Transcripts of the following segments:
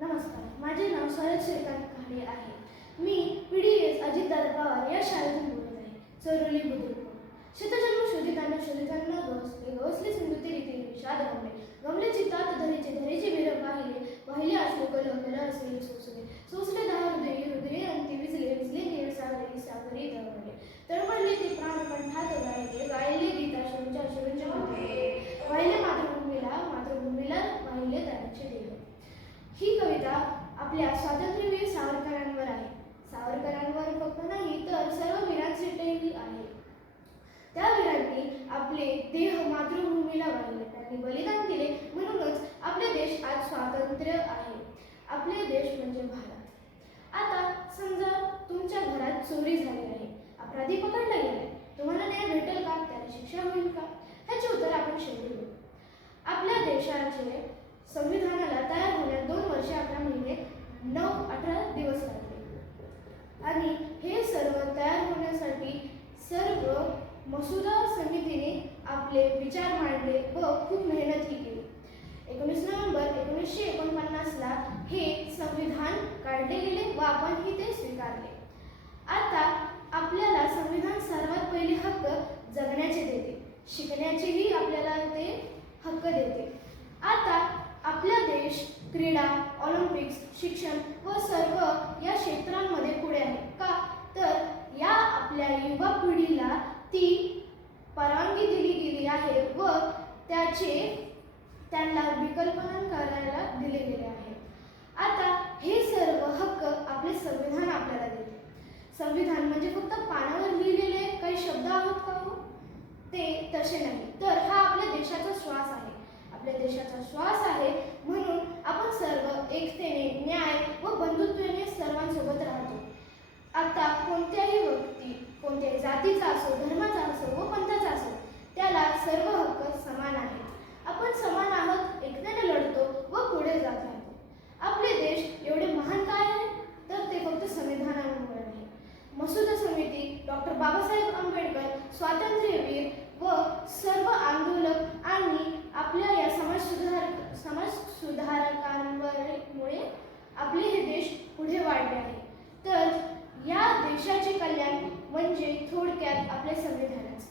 नमस्कार, माझे नाव शरद श्रीकांत काळे आहे. मी PDS अजितदादा पवार या शाळेतून बोलत आहे. चरोली बुद्रुक. शतजन्म शोधितांना शोधितांना गवसले गवसले सिंधुते रीती विषाद गमले गमले चित्तात धरेचे धरेचे वीर पाहिले पाहिले असले कल कल असले सोसले सोसले दहा हृदय हृदय अंती विजले विजले नीळ सागरी सागरी तळमळले तळमळले ते प्राण कंठात गायले गायले गीता शिवच्या शिवच्या मध्ये वाहिले मातृभूमीला वाहिले त्यांचे देव. ही कविता आपल्या स्वातंत्र्यवीर सावरकरांवर आहे. सावरकरांवर फक्त नाही तर सर्व वीरांसाठीही आहे. त्या वीरांनी आपले देह मातृभूमीला वाहिले, त्यांनी बलिदान दिले, म्हणूनच आपले देश आज स्वातंत्र्य आहे. आपले देश म्हणजे भारत. आता समजा तुमच्या घरात चोरी झाली आहे, अपराधी पकडला गेलाय, तुम्हाला न्याय भेटेल का? त्याला शिक्षा होईल का? ह्याचे उत्तर आपण शेवटी देऊ. आपल्या देशाचे संविधानाला तयार होण्यात 2 वर्षे 11 महिने 18 दिवस लागले आणि हे सर्व तयार होण्यासाठी सर्व मसुदा समितीने आपले विचार मांडले व खूप मेहनतही केली. 19 नोव्हेंबर 1949ला हे संविधान काढले गेले व आपणही ते स्वीकारले. आता आपल्याला संविधान सर्वात पहिले हक्क जगण्याचे देते, शिकण्याचेही आपल्याला ते हक्क देते. आता आपला देश क्रीडा, ऑलिम्पिक्स, शिक्षण व सर्व या क्षेत्रांमध्ये पुढे आहे. का तर या आपल्या युवा पिढीला ती परवानगी दिली गेली आहे व त्यांना विकल्पना करायला दिले गेले आहे. आता हे सर्व हक्क आपले संविधान आपल्याला देते. संविधान म्हणजे फक्त पानावर लिहिलेले काही शब्द आहोत का हो? ते तसे नाही, तर हा आपल्या देशाचा श्वास आहे. आपल्या देशाचा श्वास आहे, म्हणून आपण सर्व एकतेने, न्याय व बंधुत्वाने सर्वांसोबत राहतो. आता कोणत्याही व्यक्ती कोणत्याही जातीचा असो, धर्माचा असो व पंथाचा असो, त्याला सर्व हक्क समान आहेत. आपण समान आहोत, एकतेने लढतो व पुढे जात राहतो. आपले देश एवढे महान काय आहे? तर ते फक्त संविधानामुळे आहे. मसुदा समिती, डॉक्टर बाबासाहेब आंबेडकर, स्वातंत्र्यवीर व सर्व आंदोलक आणि आपल्या या समाजसुधारकांमुळे आपले हे देश पुढे वाढले आहे. तर या देशाचे कल्याण म्हणजे थोडक्यात आपले संविधानच.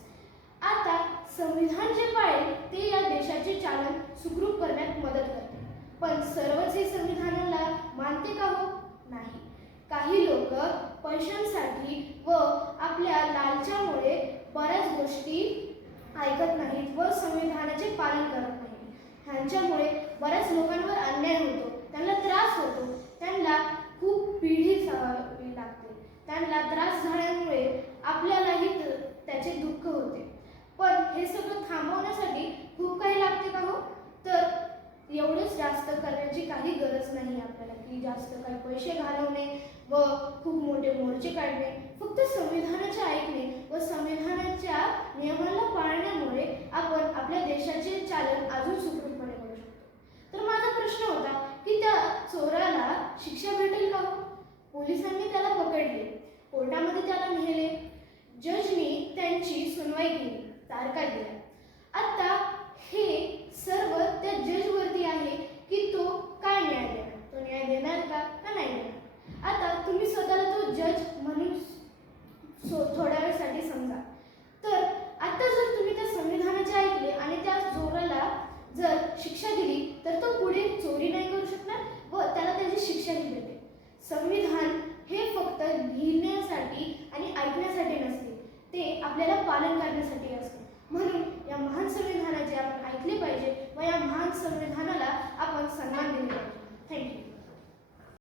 आता संविधान जे पाळेल ते या देशाचे चालन सुखरूप करण्यात मदत करते. पण सर्वच हे संविधानाला मानते का हो? नाही. काही लोक पैशांसाठी व आपल्या लालच्यामुळे बऱ्याच गोष्टी ऐकत नाहीत व संविधानाचे पालन करत नाहीत. ह्यांच्यामुळे बऱ्याच लोकांवर अन्याय होतो, त्यांना त्रास होतो, त्यांना खूप पिढी सहावी लागते. त्यांना त्रास झाल्यामुळे आपल्यालाही त्याचे दुःख होते. पण हे सगळं थांबवण्यासाठी खूप काही लागते का हो? तर एवढेच जास्त करण्याची काही गरज नाही आपल्याला, की जास्त काही पैसे घालवणे व खूप मोठे मोर्चे काढणे. फक्त संविधानाचे ऐकणे व संविधानाच्या नियमांना पाळण्यामुळे आपण आपल्या देशाचे चालन अजून सुखरूपपणे करू शकतो. तर माझा प्रश्न होता की त्या चोराला शिक्षा भेटेल का हो? पोलिसांनी त्याला पकडले, कोर्टामध्ये त्याला नेले, जजनी त्यांची सुनवाई केली, तारखा दिल्या. आता हे सर्व त्या जजवरती आहे की तो काय न्याय देणार, तो न्याय देणार का नाही देणार. आता तुम्ही स्वतःला तो जज म्हणून थोड्या वेळसाठी समजा. तर आता जर तुम्ही त्या संविधानाचे ऐकले आणि त्या चोराला जर शिक्षा दिली तर तो पुढे चोरी नाही करू शकणार व त्याला त्याची शिक्षाही भेटेल. संविधान हे फक्त लिहिण्यासाठी आणि ऐकण्यासाठी नसते, ते आपल्याला पालन करण्यासाठी